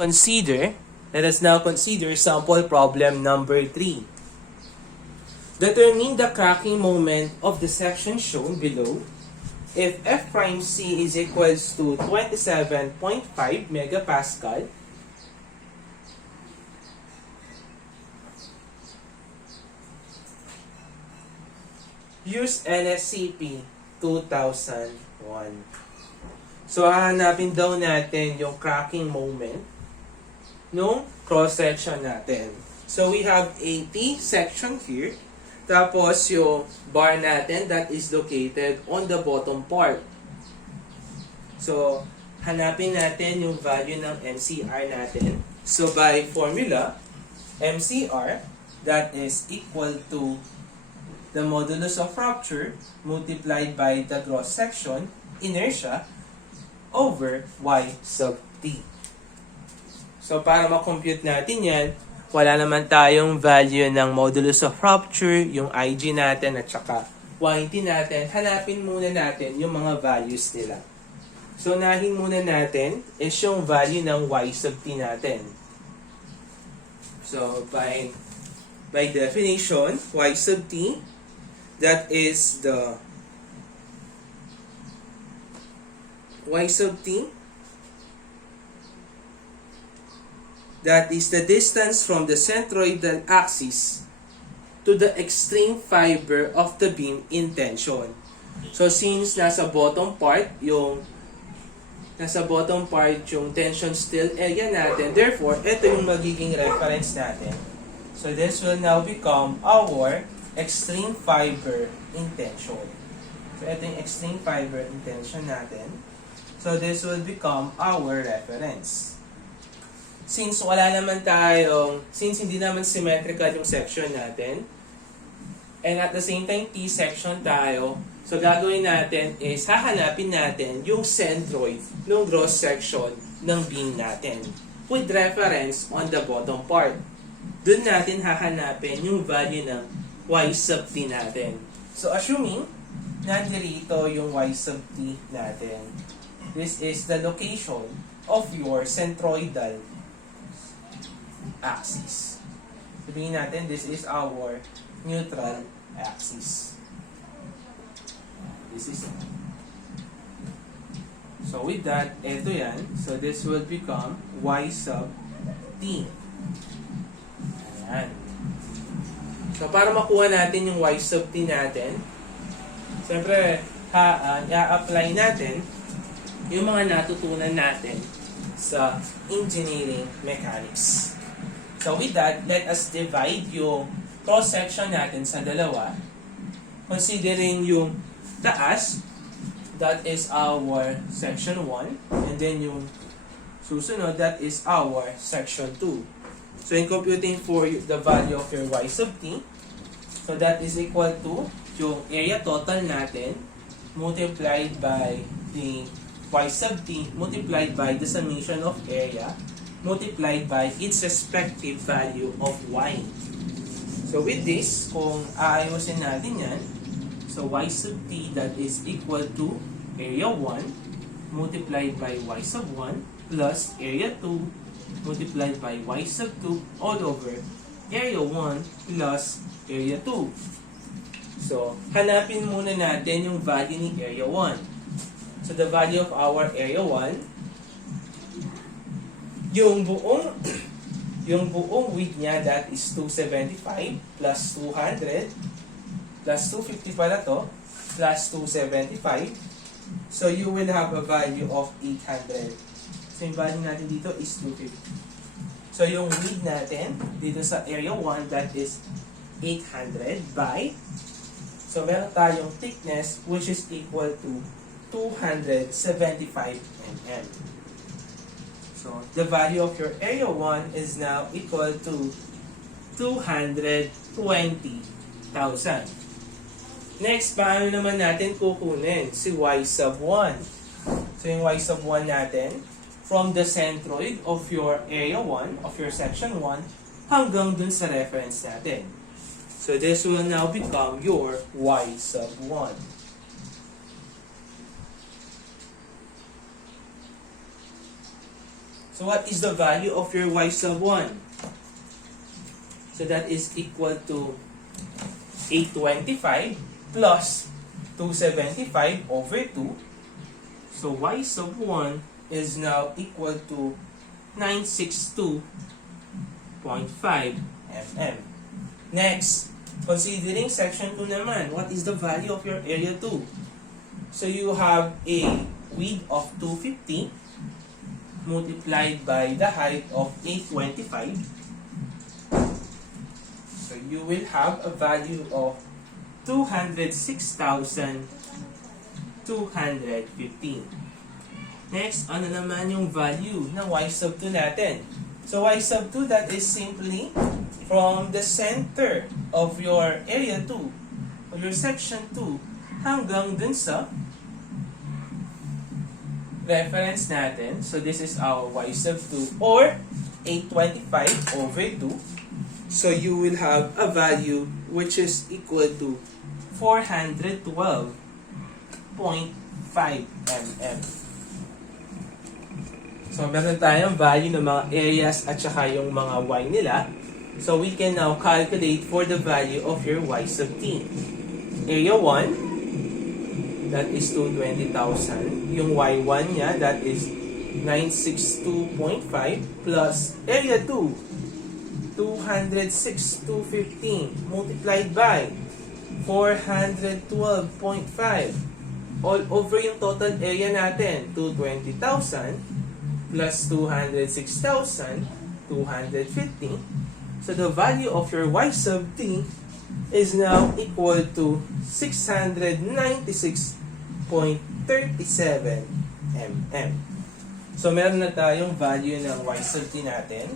Let us now consider sample problem number 3. Determine the cracking moment of the section shown below if F prime C is equals to 27.5 megapascal use NSCP 2001. So, hahanapin daw natin yung cracking moment nung cross-section natin. So, we have a T section here. Tapos, yung bar natin that is located on the bottom part. So, hanapin natin yung value ng MCR natin. So, by formula, MCR, that is equal to the modulus of rupture multiplied by the cross-section inertia over y sub t. So, para ma-compute natin yan, wala naman tayong value ng modulus of rupture, yung IG natin at saka YT natin. Hanapin muna natin yung mga values nila. So, nahin muna natin is yung value ng y sub t natin. So, by definition, y sub t, that is the y sub t, that is the distance from the centroidal axis to the extreme fiber of the beam in tension. So since nasa bottom part yung tension still area natin, therefore ito yung magiging reference natin. So this will now become our extreme fiber in tension. So ito yung extreme fiber in tension natin. So this will become our reference. Since hindi naman symmetrical yung section natin, and at the same time T section tayo, so gagawin natin is hahanapin natin yung centroid ng cross section ng beam natin with reference on the bottom part. Doon natin hahanapin yung value ng y sub t natin. So assuming nandirito yung y sub t natin, this is the location of your centroidal axis. Sabihin natin, this is our neutral axis. This is it. So with that, ito yan. So this will become y sub t. Ayan. So para makuha natin yung y sub t natin, siyempre, i-apply natin yung mga natutunan natin sa engineering mechanics. So with that, let us divide yung cross-section natin sa dalawa. Considering yung taas, that is our section 1. And then yung susunod, that is our section 2. So in computing for the value of your y sub t, so that is equal to yung area total natin multiplied by the y sub t multiplied by the summation of area multiplied by its respective value of y. So with this, kung aayusin natin yan, so y sub t that is equal to area 1 multiplied by y sub 1 plus area 2 multiplied by y sub 2 all over area 1 plus area 2. So, hanapin muna natin yung value ni area 1. So, the value of our area 1, yung buong width niya, that is 275 plus 200 plus 250 pala to, plus 275. So, you will have a value of 800. So, yung value natin dito is 250. So, yung width natin dito sa area 1, that is 800 by, so meron tayong thickness which is equal to 275 mm. So, the value of your area 1 is now equal to 220,000. Next, paano naman natin kukunin si y sub 1? So, yung y sub 1 natin, from the centroid of your area 1, of your section 1, hanggang dun sa reference natin. So, this will now become your y sub 1. So what is the value of your y sub 1? So that is equal to 825 plus 275 over 2. So y sub 1 is now equal to 962.5 mm. Next, considering section 2 naman, what is the value of your area 2? So you have a width of 250 multiplied by the height of 825. So you will have a value of 206,215. Next, ano naman yung value ng y sub 2 natin? So y sub 2, that is simply from the center of your area 2 or your section 2 hanggang dun sa reference natin. So this is our y sub 2 or 825 over 2. So you will have a value which is equal to 412.5 mm. So meron tayong value ng mga areas at saka yung mga y nila. So we can now calculate for the value of your y sub t. Area 1, that is 220,000. Yung y1 niya, that is 962.5 plus area 2, 206,215 multiplied by 412.5 all over yung total area natin, 220,000 plus 206,250. So the value of your y sub t is now equal to 696.37 mm. So meron na tayong value ng y sub t natin.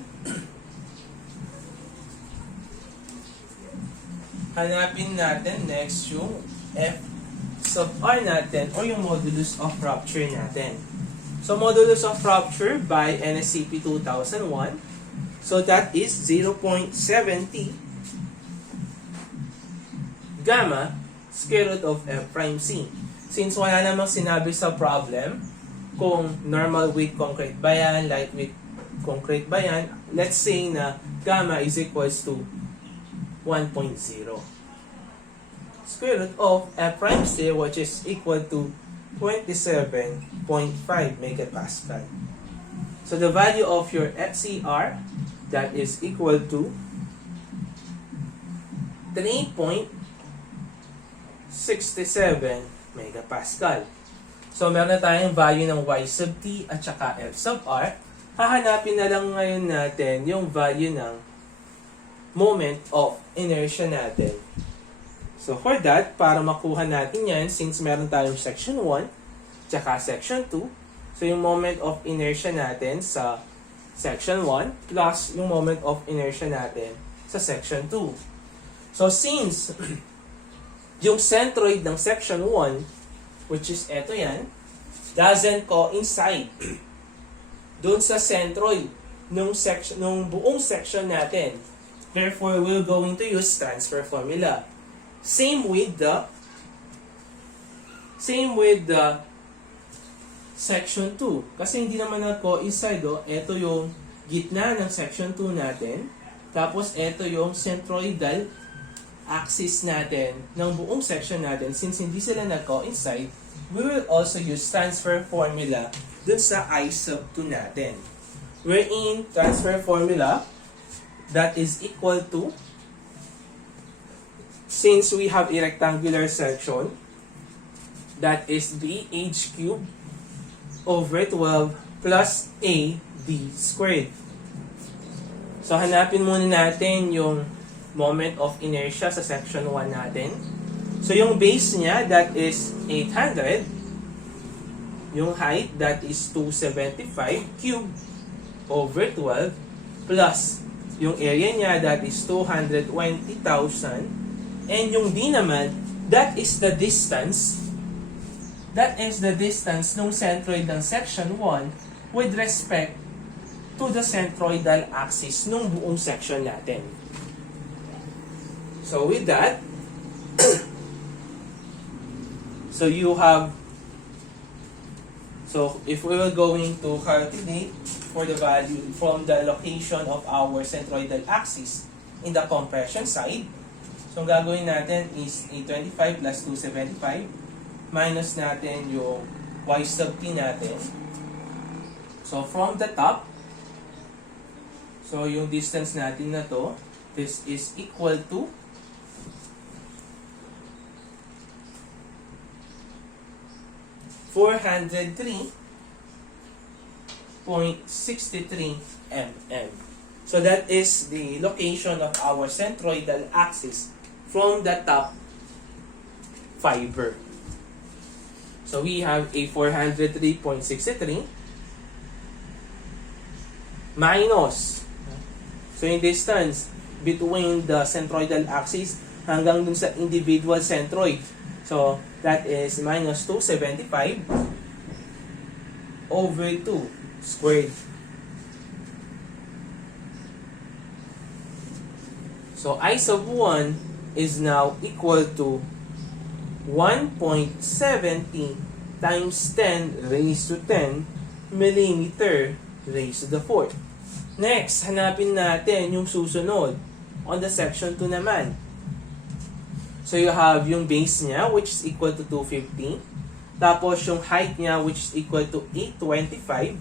Hanapin natin next yung f sub r natin o yung modulus of rupture natin. So modulus of rupture by NSCP 2001, so that is 0.70 gamma square root of f prime c. Since wala namang sinabi sa problem kung normal weight concrete ba yan, light weight concrete ba yan, let's say na gamma is equals to 1.0 square root of f prime c, which is equal to 27.5 megapascal. So the value of your FCR, that is equal to 3.67 megapascal. So meron na tayong value ng y sub t at saka f sub r. Hahanapin na lang ngayon natin yung value ng moment of inertia natin. So for that, para makuha natin yan, since meron tayong section 1, tsaka section 2, so yung moment of inertia natin sa section 1 plus yung moment of inertia natin sa section 2. So since yung centroid ng section 1, which is eto yan, doesn't coincide dun sa centroid nung buong section natin. Therefore, we're going to use transfer formula. Same with the section 2. Kasi hindi naman na-coincide, ito yung gitna ng section 2 natin. Tapos ito yung centroidal axis natin ng buong section natin. Since hindi sila na-coincide, we will also use transfer formula dun sa I sub 2 natin. Wherein transfer formula, that is equal to, since we have a rectangular section, that is BH cubed over 12 plus AD squared. So hanapin muna natin yung moment of inertia sa section 1 natin. So yung base niya, that is 800. Yung height, that is 275 cubed over 12 plus yung area niya, that is 220,000. And yung D naman, that is the distance. That is the distance ng centroid ng section 1 with respect to the centroidal axis ng buong section natin. So with that, so you have, so if we were going to calculate for the value from the location of our centroidal axis in the compression side. So, ang gagawin natin is 825 plus 275 minus natin yung y sub t natin. So, from the top, so yung distance natin na to, this is equal to 403.63 mm. So that is the location of our centroidal axis from the top fiber. So we have a 403.63 minus, so yung distance between the centroidal axis hanggang dun sa individual centroid. So that is minus 275 over 2 squared. So I sub 1 is now equal to 1.70 times 10 raised to 10 millimeter raised to the 4th. Next, hanapin natin yung susunod on the section 2 naman. So you have yung base niya which is equal to 250. Tapos yung height niya which is equal to 825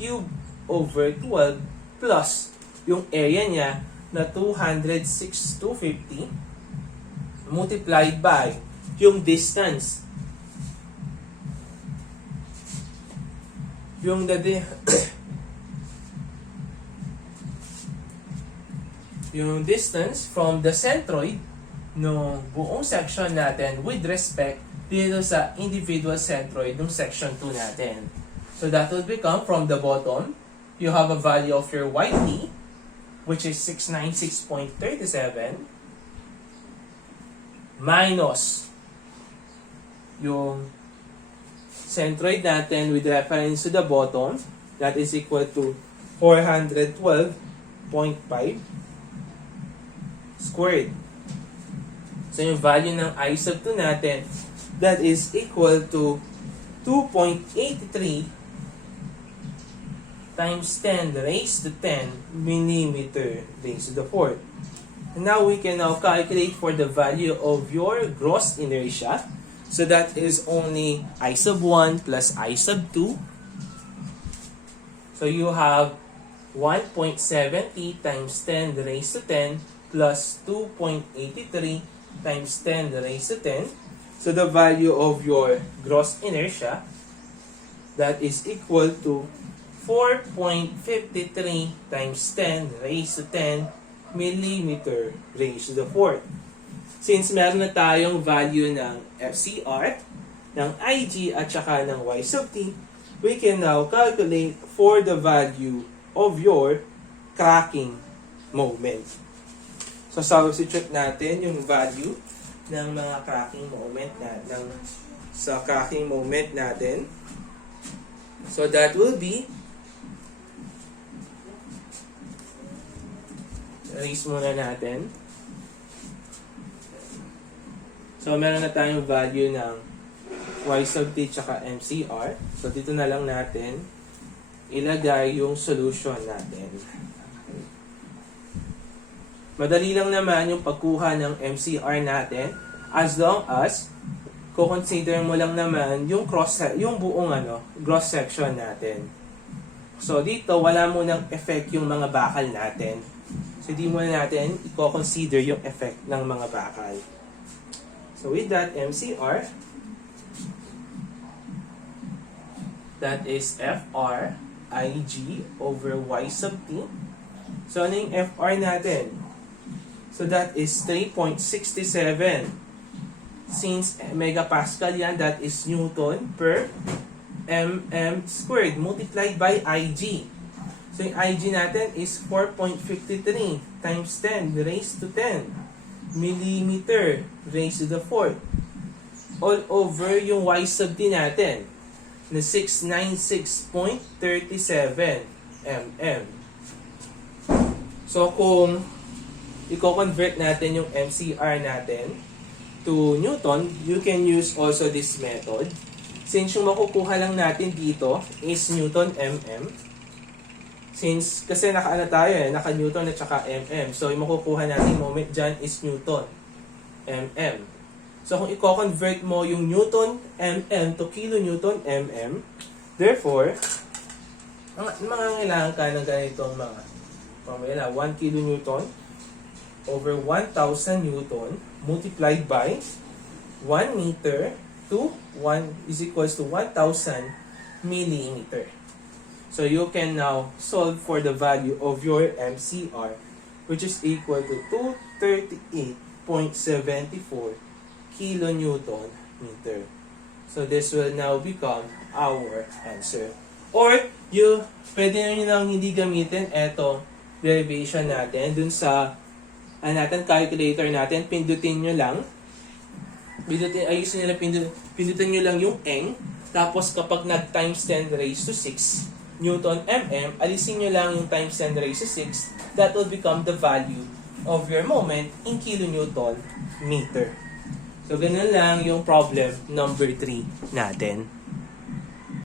cube over 12 plus yung area niya na 206,250 multiplied by yung distance. Yung yung distance from the centroid no buong section natin with respect dito sa individual centroid ng section 2 natin. So that will become from the bottom, you have a value of your YT which is 696.37 minus yung centroid natin with reference to the bottom, that is equal to 412.5 squared. So yung value ng I sub 2 natin, that is equal to 2.83 times 10 raised to 10 millimeter raised to the 4th. And now we can now calculate for the value of your gross inertia. So that is only I sub 1 plus I sub 2. So you have 1.70 times 10 raised to 10 plus 2.83 times 10 raised to 10. So the value of your gross inertia, that is equal to 4.53 times 10 raised to 10 millimeter raised to the 4th. Since meron na tayong value ng FCR, ng IG at saka ng Y sub T, we can now calculate for the value of your cracking moment. So substitute natin yung value ng mga cracking moment sa cracking moment natin. So that will be, erase muna natin. So meron na tayong value ng Y sub T tsaka MCR. So dito na lang natin ilagay yung solution natin. Madali lang naman yung pagkuha ng MCR natin as long as ko-consider mo lang naman yung buong cross section natin. So dito wala mo nang effect yung mga bakal natin. So di mo na natin i-consider yung effect ng mga bakal. So with that MCR, that is FR IG over Y sub T. So ano yung FR natin? So that is 3.67. Since megapascal yan, that is Newton per mm squared multiplied by IG. So yung IG natin is 4.53 times 10 raised to 10 millimeter raised to the 4th. All over yung Y sub T natin na 696.37 mm. So kung i-convert natin yung MCR natin to Newton, you can use also this method. Since yung makukuha lang natin dito is Newton mm, Since, kasi naka-Newton at saka mm. So, yung makukuha natin moment dyan is Newton, mm. So, kung i-convert mo yung Newton, mm to kilonewton, mm, therefore, mangangailangan ka ng ganitong mga, 1 kilonewton over 1,000 Newton multiplied by 1 meter to 1 is equals to 1,000 millimeter. So you can now solve for the value of your MCR, which is equal to 238.74 kilonewton meter. So this will now become our answer. Or pwede nyo nang hindi gamitin eto derivation natin dun sa calculator natin. Pindutin nyo lang. Pindutin nyo lang yung eng. Tapos kapag nag-times 10 raised to 6 Newton mm, alisin nyo lang yung times 10 raised to 6. That will become the value of your moment in kilonewton meter. So, ganun lang yung problem number 3 natin.